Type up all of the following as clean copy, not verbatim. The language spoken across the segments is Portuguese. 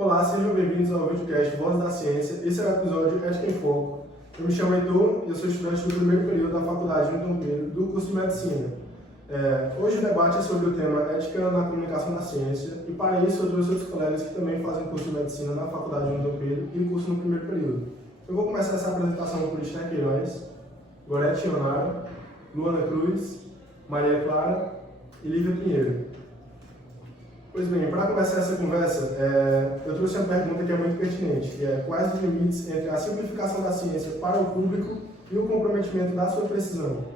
Olá, sejam bem-vindos ao videocast Voz da Ciência. Esse é o episódio Ética em Foco. Eu me chamo Heitor e eu sou estudante do primeiro período da Faculdade Newton Pedro, do curso de Medicina. Hoje o debate é sobre o tema Ética na Comunicação da Ciência e para isso eu trouxe outros colegas que também fazem curso de Medicina na Faculdade Newton Pedro e o curso no primeiro período. Eu vou começar essa apresentação por Esther Queiroz, Gorete Honaro, Luana Cruz, Maria Clara e Lívia Pinheiro. Pois bem, para começar essa conversa, eu trouxe uma pergunta que é muito pertinente, que é quais os limites entre a simplificação da ciência para o público e o comprometimento da sua precisão?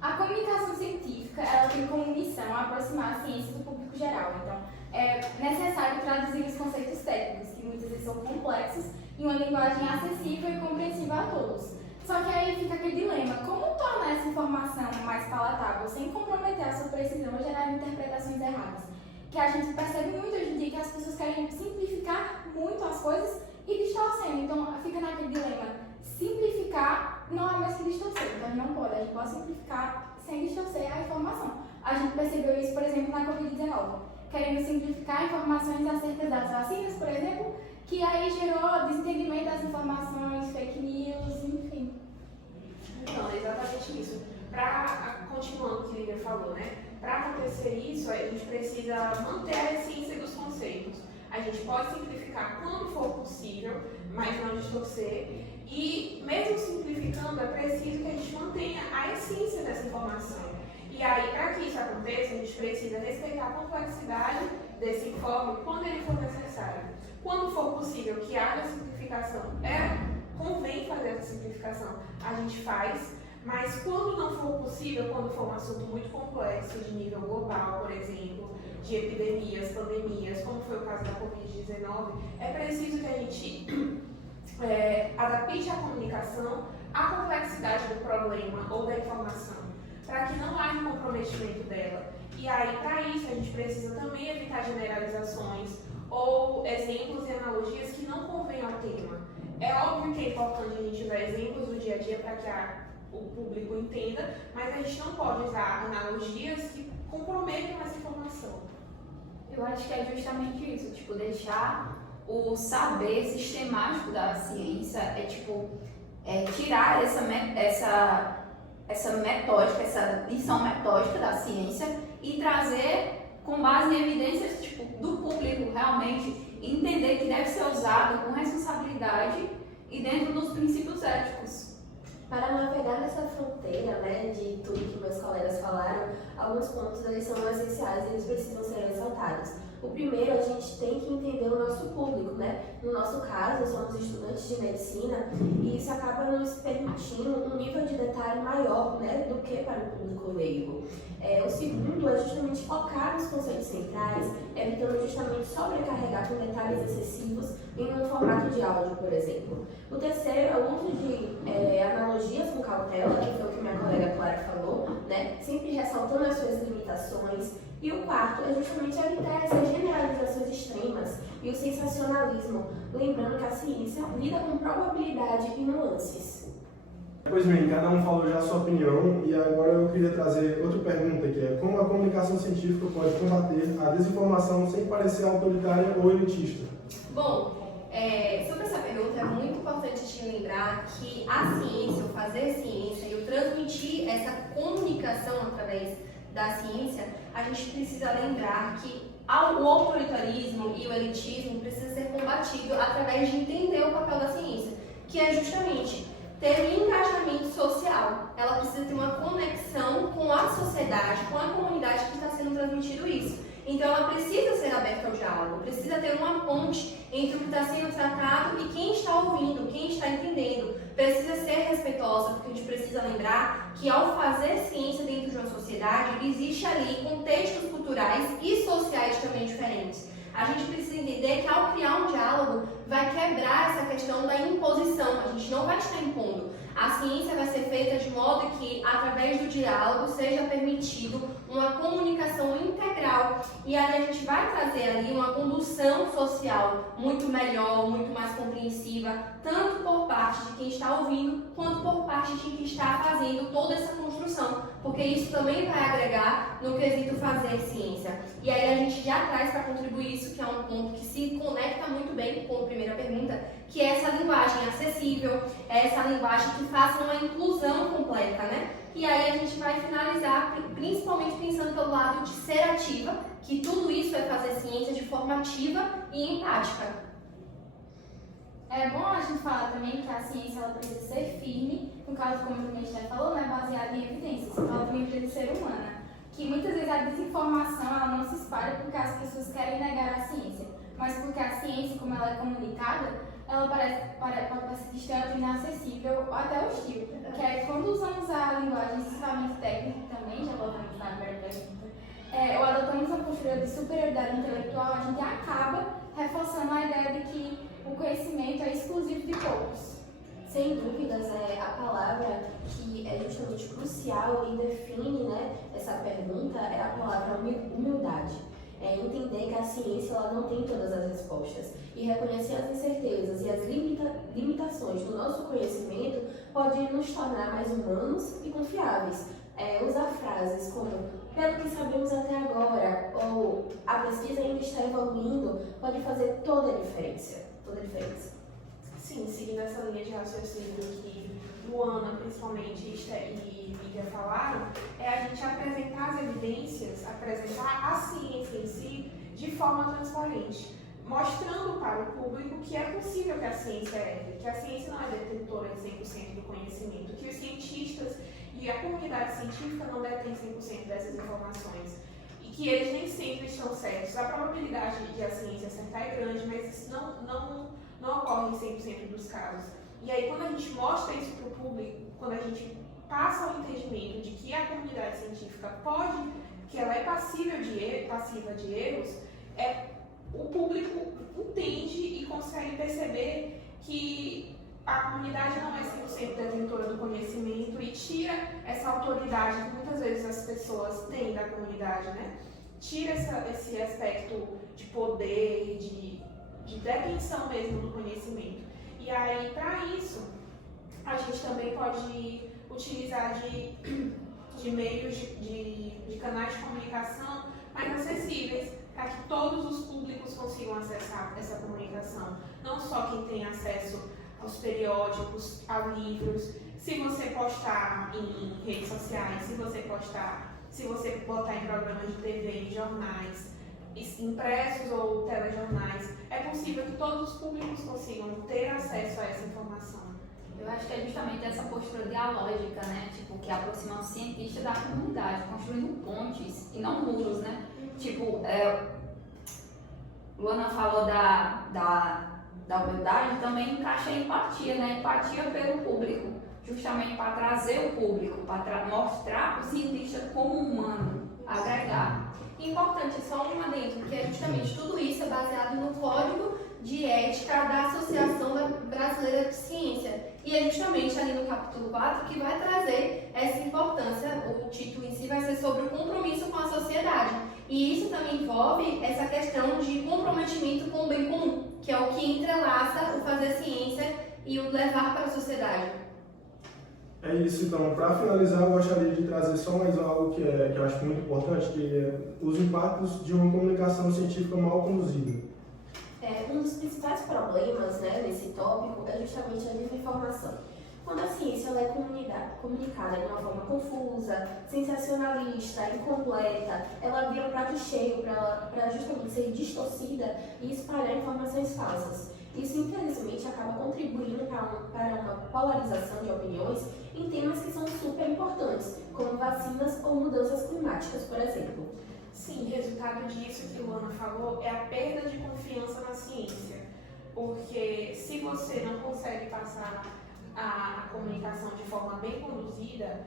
A comunicação científica ela tem como missão aproximar a ciência do público geral. Então, é necessário traduzir os conceitos técnicos, que muitas vezes são complexos, em uma linguagem acessível e compreensível a todos. Só que aí fica aquele dilema, como tornar essa informação mais palatável sem comprometer a sua precisão ou gerar interpretações erradas? Que a gente percebe muito hoje em dia que as pessoas querem simplificar muito as coisas e distorcendo. Então, fica naquele dilema. Simplificar não é mais que distorcer. Então, a gente pode simplificar sem distorcer a informação. A gente percebeu isso, por exemplo, na Covid-19. Querendo simplificar informações acerca das vacinas, por exemplo, que aí gerou desentendimento das informações, fake news, enfim. Então, é exatamente isso. Continuando o que o Lívia falou, né? Para acontecer isso, a gente precisa manter a essência dos conceitos. A gente pode simplificar quando for possível, mas não distorcer. E, mesmo simplificando, é preciso que a gente mantenha a essência dessa informação. E aí, para que isso aconteça, a gente precisa respeitar a complexidade desse informe quando ele for necessário. Quando for possível que haja simplificação, convém fazer essa simplificação, a gente faz. Mas quando não for possível, quando for um assunto muito complexo, de nível global, por exemplo, de epidemias, pandemias, como foi o caso da Covid-19, é preciso que a gente adapte a comunicação à complexidade do problema ou da informação, para que não haja comprometimento dela. E aí, para isso, a gente precisa também evitar generalizações ou exemplos e analogias que não convenham ao tema. É óbvio que é importante a gente usar exemplos do dia a dia para que o público entenda, mas a gente não pode usar analogias que comprometam essa informação. Eu acho que é justamente isso, deixar o saber sistemático da ciência, tirar essa metódica, essa lição metódica da ciência e trazer com base em evidências do público realmente, entender que deve ser usado com responsabilidade e dentro dos princípios éticos. Para navegar nessa fronteira, de tudo que meus colegas falaram, alguns pontos eles são essenciais e eles precisam ser ressaltados. O primeiro, a gente tem que entender o nosso público, No nosso caso, somos estudantes de medicina e isso acaba nos permitindo um nível de detalhe maior, do que para o público leigo. O segundo é justamente focar nos conceitos centrais, evitando justamente sobrecarregar com detalhes excessivos em um formato de áudio, por exemplo. O terceiro é o uso de analogias com cautela, que foi o que minha colega Clara falou, sempre ressaltando as suas limitações. E o quarto é justamente evitar essas generalizações extremas e o sensacionalismo, lembrando que a ciência lida com probabilidade e nuances. Pois bem, cada um falou já a sua opinião e agora eu queria trazer outra pergunta, que é como a comunicação científica pode combater a desinformação sem parecer autoritária ou elitista? Bom, sobre essa pergunta é muito importante te lembrar que a ciência, o fazer ciência e o transmitir essa comunicação através da ciência, a gente precisa lembrar que o autoritarismo e o elitismo precisa ser combatido através de entender o papel da ciência, que é justamente ter um engajamento social. Ela precisa ter uma conexão com a sociedade, com a comunidade que está sendo transmitido isso. Então ela precisa ser aberta ao diálogo, precisa ter uma ponte entre o que está sendo tratado e quem está ouvindo, quem está entendendo. Precisa ser respeitosa, porque a gente precisa lembrar que ao fazer ciência dentro de uma sociedade, existe ali contextos culturais e sociais também diferentes. A gente precisa entender que ao criar um diálogo, vai quebrar essa questão da imposição, a gente não vai estar impondo. A ciência vai ser feita de modo que, através do diálogo, seja permitido uma comunicação integral social, e aí a gente vai trazer ali uma condução social muito melhor, muito mais compreensiva, tanto por parte de quem está ouvindo, quanto por parte de quem está fazendo toda essa construção, porque isso também vai agregar no quesito fazer ciência. E aí a gente já traz para contribuir isso, que é um ponto que se conecta muito bem com a primeira pergunta, que é essa linguagem acessível, essa linguagem que faça uma inclusão completa, né? E aí a gente vai finalizar, principalmente pensando pelo lado de ser ativa, que tudo isso é fazer ciência de forma ativa e empática. É bom a gente falar também que a ciência ela precisa ser firme, no caso, como a gente já falou, né, baseada em evidências. Ela também precisa ser humana. Que muitas vezes a desinformação ela não se espalha porque as pessoas querem negar a ciência, mas porque a ciência, como ela é comunicada, ela pode parecer distante, inacessível ou até hostil. Que é quando usamos a linguagem excessivamente técnica também, já voltamos na primeira pergunta, ou adotamos uma postura de superioridade intelectual, a gente acaba reforçando a ideia de que o conhecimento é exclusivo de poucos. Sem dúvidas, a palavra que é justamente crucial e define, né, essa pergunta é a palavra humildade. É entender que a ciência ela não tem todas as respostas e reconhecer as incertezas e as limitações do nosso conhecimento pode nos tornar mais humanos e confiáveis. Usar frases como pelo que sabemos até agora ou a pesquisa ainda está evoluindo pode fazer toda a diferença. Sim, seguindo essa linha de raciocínio que Luana, principalmente, e Miguel falaram, é a gente apresentar as evidências, apresentar a ciência em si de forma transparente, mostrando para o público que é possível que a ciência erre, que a ciência não é detentora de 100% do conhecimento, que os cientistas e a comunidade científica não detém 100% dessas informações e que eles nem sempre estão certos. A probabilidade de a ciência acertar é grande, mas isso não ocorre em 100% dos casos. E aí, quando a gente mostra isso para o público, quando a gente passa o entendimento de que a comunidade científica que ela é passiva de erros, o público entende e consegue perceber que a comunidade não é 100% detentora do conhecimento e tira essa autoridade que muitas vezes as pessoas têm da comunidade, né? Tira esse aspecto de poder, de detenção mesmo do conhecimento. E aí, para isso, a gente também pode utilizar de meios, de canais de comunicação mais acessíveis, para que todos os públicos consigam acessar essa comunicação. Não só quem tem acesso aos periódicos, a livros. Se você postar em redes sociais, se você botar em programas de TV, em jornais, impressos ou telejornais, é possível que todos os públicos consigam ter acesso a essa informação. Eu acho que é justamente essa postura dialógica, né? Tipo, que aproxima o cientista da comunidade, construindo pontes e não muros, né? Tipo, Luana falou da humildade, também encaixa a empatia, né? Empatia pelo público, justamente para trazer o público, para mostrar para o cientista como humano, agregar. Importante, só um adendo, que é justamente tudo isso é baseado no Código de Ética da Associação Brasileira de Ciência. E é justamente ali no capítulo 4 que vai trazer essa importância. O título em si vai ser sobre o compromisso com a sociedade. E isso também envolve essa questão de comprometimento com o bem comum, que é o que entrelaça o fazer ciência e o levar para a sociedade. É isso, então, para finalizar, eu gostaria de trazer só mais algo que eu acho muito importante, que é os impactos de uma comunicação científica mal conduzida. Um dos principais problemas, né, nesse tópico é justamente a desinformação. Quando a ciência ela é comunicada de uma forma confusa, sensacionalista, incompleta, ela vira um prato cheio para justamente ser distorcida e espalhar informações falsas. Isso, infelizmente, acaba contribuindo para uma polarização de opiniões em temas que são super importantes, como vacinas ou mudanças climáticas, por exemplo. Sim, resultado disso que Luana falou é a perda de confiança na ciência, porque se você não consegue passar a comunicação de forma bem conduzida,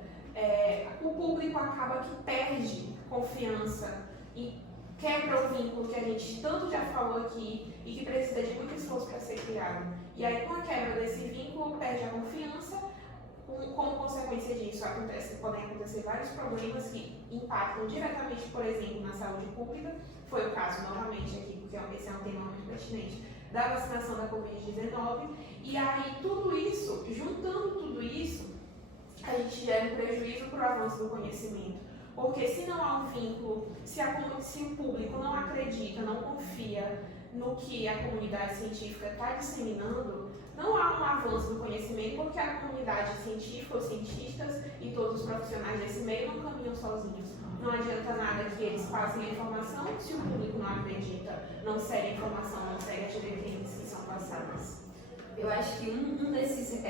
o público acaba que perde confiança e quebra o vínculo que a gente tanto já falou aqui e que precisa de muito esforço para ser criado. E aí, com a quebra desse vínculo, perde a confiança, Como consequência disso, podem acontecer vários problemas que impactam diretamente, por exemplo, na saúde pública. Foi o caso, novamente, aqui, porque esse é um tema muito pertinente, da vacinação da Covid-19. E aí, tudo isso, juntando tudo isso, a gente gera um prejuízo para o avanço do conhecimento. Porque se não há um vínculo, se o público não acredita, não confia no que a comunidade científica está disseminando, não há um avanço do conhecimento, porque a comunidade científica, os cientistas e todos os profissionais desse meio não caminham sozinhos. Não adianta nada que eles passem a informação se o público não acredita, não segue a informação, não segue as diretrizes que são passadas. Eu acho que um desses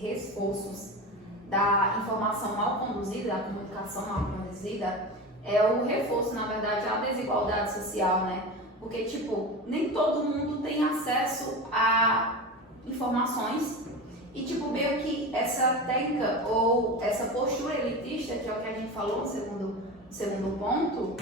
reforços da informação mal conduzida, da comunicação mal conduzida, é o reforço, na verdade, à desigualdade social, né? Porque, tipo, nem todo mundo tem acesso a informações e, tipo, meio que essa técnica ou essa postura elitista, que é o que a gente falou no segundo ponto,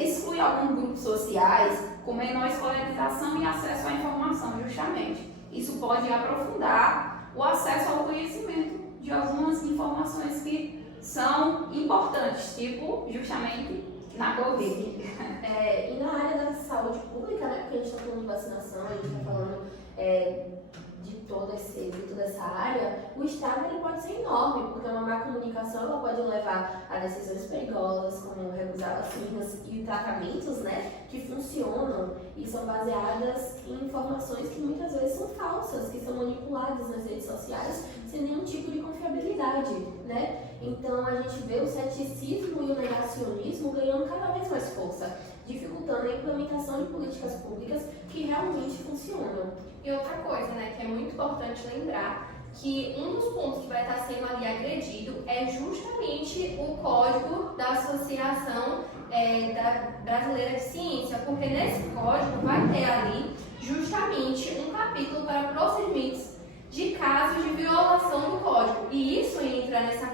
exclui alguns grupos sociais com menor escolarização e acesso à informação, justamente. Isso pode aprofundar o acesso ao conhecimento de algumas informações que são importantes, tipo, justamente, na Covid. E na área da saúde pública, né, porque a gente está falando de vacinação, a gente está falando de toda essa área, o estrago ele pode ser enorme, porque uma má comunicação ela pode levar a decisões perigosas, como recusar vacinas e tratamentos, né, que funcionam e são baseadas em informações que muitas vezes são falsas, que são manipuladas nas redes sociais sem nenhum tipo de confiabilidade, né? Então a gente vê o ceticismo e o negacionismo ganhando cada vez mais força, dificultando a implementação de políticas públicas que realmente funcionam. E outra coisa, né, que é muito importante lembrar, que um dos pontos que vai estar sendo ali agredido é justamente o código da Associação Brasileira de Ciência, porque nesse código vai ter ali justamente um capítulo para procedimentos de casos de violação do código. E isso entra nessa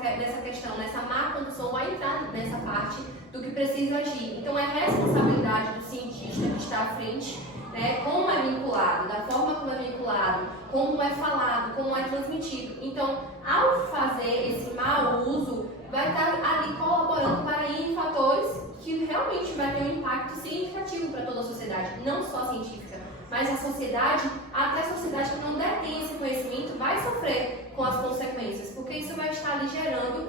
questão, nessa má condução, vai entrar nessa parte do que precisa agir. Então é responsabilidade do cientista que está à frente, né, como é vinculado, da forma como é vinculado, como é falado, como é transmitido. Então, ao fazer esse mau uso, vai estar ali colaborando para ir em fatores que realmente vai ter um impacto significativo para toda a sociedade, não só a científica, mas a sociedade, até a sociedade que não detém esse conhecimento, vai sofrer com as consequências, porque isso vai estar ali gerando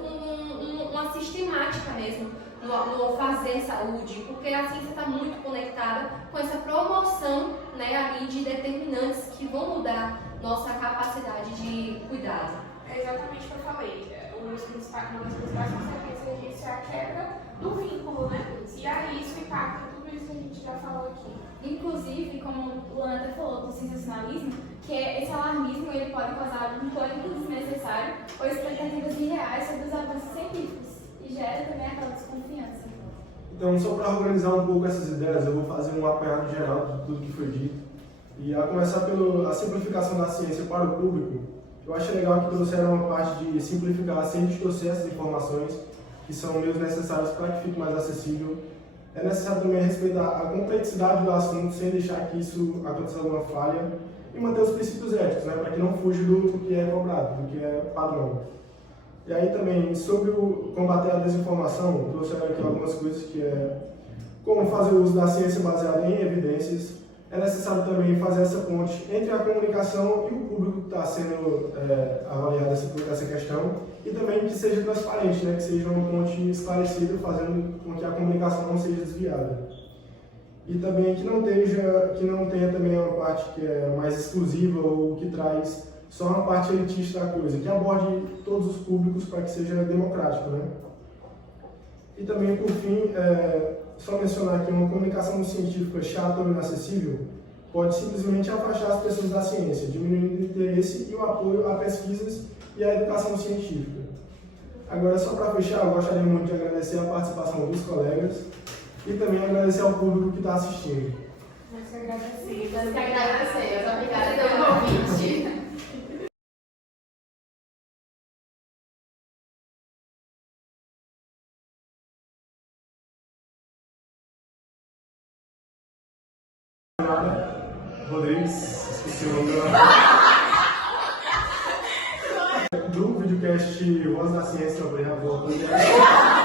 uma sistemática mesmo no fazer saúde, porque a ciência está muito conectada com essa promoção, né, ali de determinantes que vão mudar nossa capacidade de cuidado. É exatamente o que eu falei. Uma das principais consequências disso é a quebra do vínculo, né? E aí isso impacta tudo isso que a gente já falou aqui. Inclusive, como o Luana até falou do sensacionalismo, que esse alarmismo ele pode causar um pânico desnecessário ou expectativas irreais sobre os avanços científicos e gera também aquela desconfiança. Então, só para organizar um pouco essas ideias, eu vou fazer um apanhado geral de tudo que foi dito. E a começar pela simplificação da ciência para o público, eu achei legal que trouxeram uma parte de simplificar sem distorcer essas informações, que são meio necessárias para que fique mais acessível. É necessário também respeitar a complexidade do assunto sem deixar que isso aconteça alguma falha e manter os princípios éticos, né, para que não fuja do que é cobrado, do que é padrão. E aí também, sobre o combater a desinformação, trouxeram aqui algumas coisas que é como fazer uso da ciência baseada em evidências. É necessário também fazer essa ponte entre a comunicação e o público que está sendo avaliado essa questão e também que seja transparente, né? Que seja uma ponte esclarecida, fazendo com que a comunicação não seja desviada. E também que não tenha também uma parte que é mais exclusiva ou que traz só uma parte elitista da coisa, que aborde todos os públicos para que seja democrático, né? E também, por fim, só mencionar que uma comunicação científica chata ou inacessível pode simplesmente afastar as pessoas da ciência, diminuindo o interesse e o apoio a pesquisas e à educação científica. Agora, só para fechar, eu gostaria muito de agradecer a participação dos colegas e também agradecer ao público que está assistindo. Nós que agradecemos. Nós que agradecemos. Obrigada pelo convite. Rodrigues, esqueci o nome do podcast Voz da Ciência, obrigado pela oportunidade.